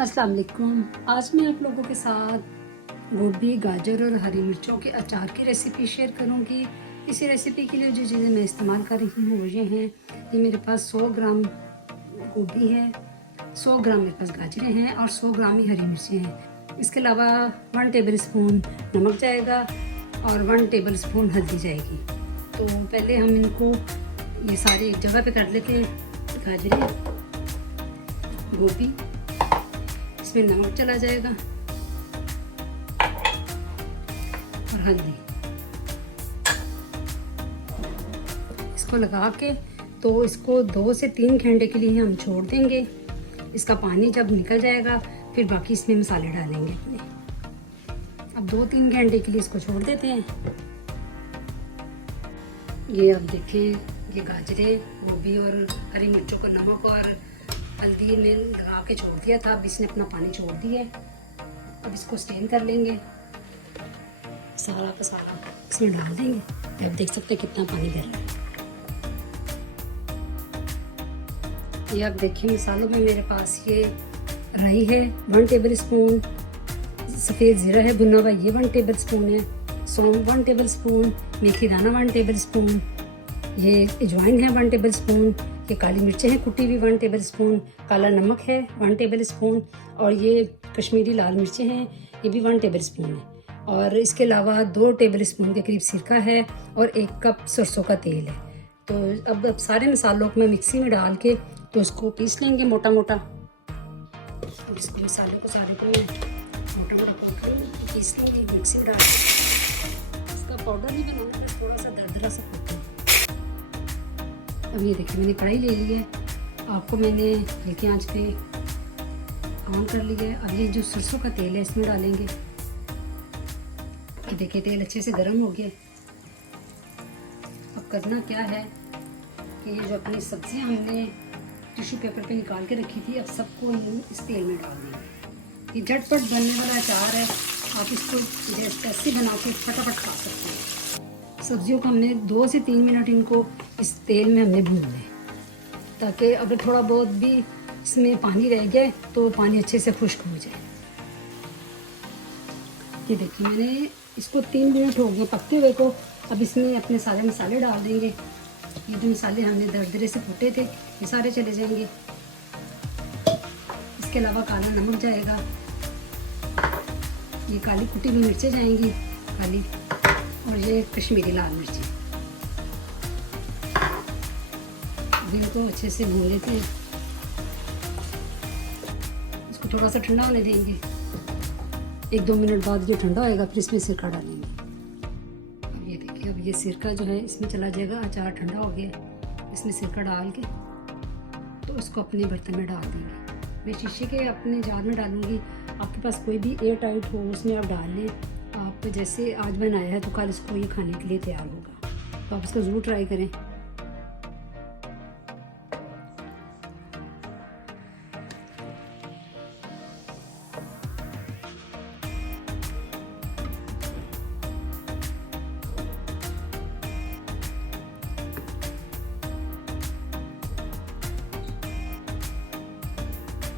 अस्सलाम वालेकुम। आज मैं आप लोगों के साथ गोभी, गाजर और हरी मिर्चों के अचार की रेसिपी शेयर करूंगी। इसी रेसिपी के लिए जो चीज़ें मैं इस्तेमाल कर रही हूँ वो ये हैं। ये मेरे पास 100 ग्राम गोभी है, 100 ग्राम मेरे पास गाजरें हैं और 100 ग्राम ही हरी मिर्चें हैं। इसके अलावा 1 टेबल स्पून नमक जाएगा और 1 टेबल स्पून हल्दी जाएगी। तो पहले हम इनको ये सारे एक जगह पे कर लेते हैं। गाजरें, गोभी, इसमें नमक चला जाएगा और हल्दी। इसको लगा के तो इसको 2 से 3 घंटे के लिए हम छोड़ देंगे। इसका पानी जब निकल जाएगा फिर बाकी इसमें मसाले डालेंगे अपने। अब 2-3 घंटे के लिए इसको छोड़ देते हैं। ये अब देखिए, ये गाजरें, गोभी और हरी मिर्चों को नमक और हल्दी में लगा के छोड़ दिया था। अब इसने अपना पानी छोड़ दिया है। अब इसको स्टेन कर लेंगे, सारा का सारा इसमें डाल देंगे। आप देख सकते हैं कितना पानी गिर रहा है। ये आप देखिए, मसालों में मेरे पास ये राई है 1 टेबल स्पून, सफ़ेद ज़ीरा है भुना हुआ, ये 1 टेबल स्पून है, सौंफ 1 टेबल स्पून, मेथी दाना 1 टेबल स्पून, ये अजवाइन है 1 टेबल स्पून, ये काली मिर्चें हैं कुटी हुई 1 टेबल स्पून, काला नमक है 1 टेबल स्पून और ये कश्मीरी लाल मिर्चें हैं, ये भी 1 टेबल स्पून है। और इसके अलावा 2 टेबल स्पून के करीब सिरका है और 1 कप सरसों का तेल है। तो अब सारे मसालों को मैं मिक्सी में डाल के तो इसको पीस लेंगे मोटा मोटा। तो इसको मसालों को सारे को मोटा मोटा पीस लेंगे मिक्सी में डाल के। इसका पाउडर नहीं बनाना, थोड़ा सा दरदरा सा पीस। अब ये देखिए, मैंने कढ़ाई ले ली है। आपको मैंने हल्की आंच पे ऑन कर लिया है। अब ये जो सरसों का तेल है इसमें डालेंगे। ये देखिए, तेल अच्छे से गर्म हो गया। अब करना क्या है कि ये जो अपनी सब्जियां हमने टिश्यू पेपर पे निकाल के रखी थी, अब सबको इस तेल में डाल देंगे। ये झटपट बनने वाला अचार है। आप इसको जैसे बना के फटाफट खा सकते हैं। सब्जियों को हमने 2 से 3 मिनट इनको इस तेल में हमने भूनना है, ताकि अगर थोड़ा बहुत भी इसमें पानी रह गया तो पानी अच्छे से खुश्क हो जाए। ये देखिए, मैंने इसको 3 मिनट हो गए पकते हुए को। अब इसमें अपने सारे मसाले डाल देंगे। ये जो मसाले हमने दरदरे से कूटे थे ये सारे चले जाएंगे। इसके अलावा काला नमक जाएगा, ये काली कुटी हुई मिर्चें जाएंगी काली, और ये कश्मीरी लाल मिर्ची। इनको अच्छे से भून लेते हैं। इसको थोड़ा सा ठंडा होने देंगे। 1-2 मिनट बाद जो ठंडा होएगा फिर इसमें सिरका डालेंगे। अब ये देखिए, अब ये सिरका जो है इसमें चला जाएगा। अचार ठंडा हो गया। इसमें सिरका डाल के तो इसको अपने बर्तन में डाल देंगे। मैं शीशे के अपने जार में डालूंगी। आपके पास कोई भी एयर टाइट हो उसमें आप डाल लें। आप जैसे आज बनाया है तो कल इसको ये खाने के लिए तैयार होगा। तो आप इसको ज़रूर ट्राई करें।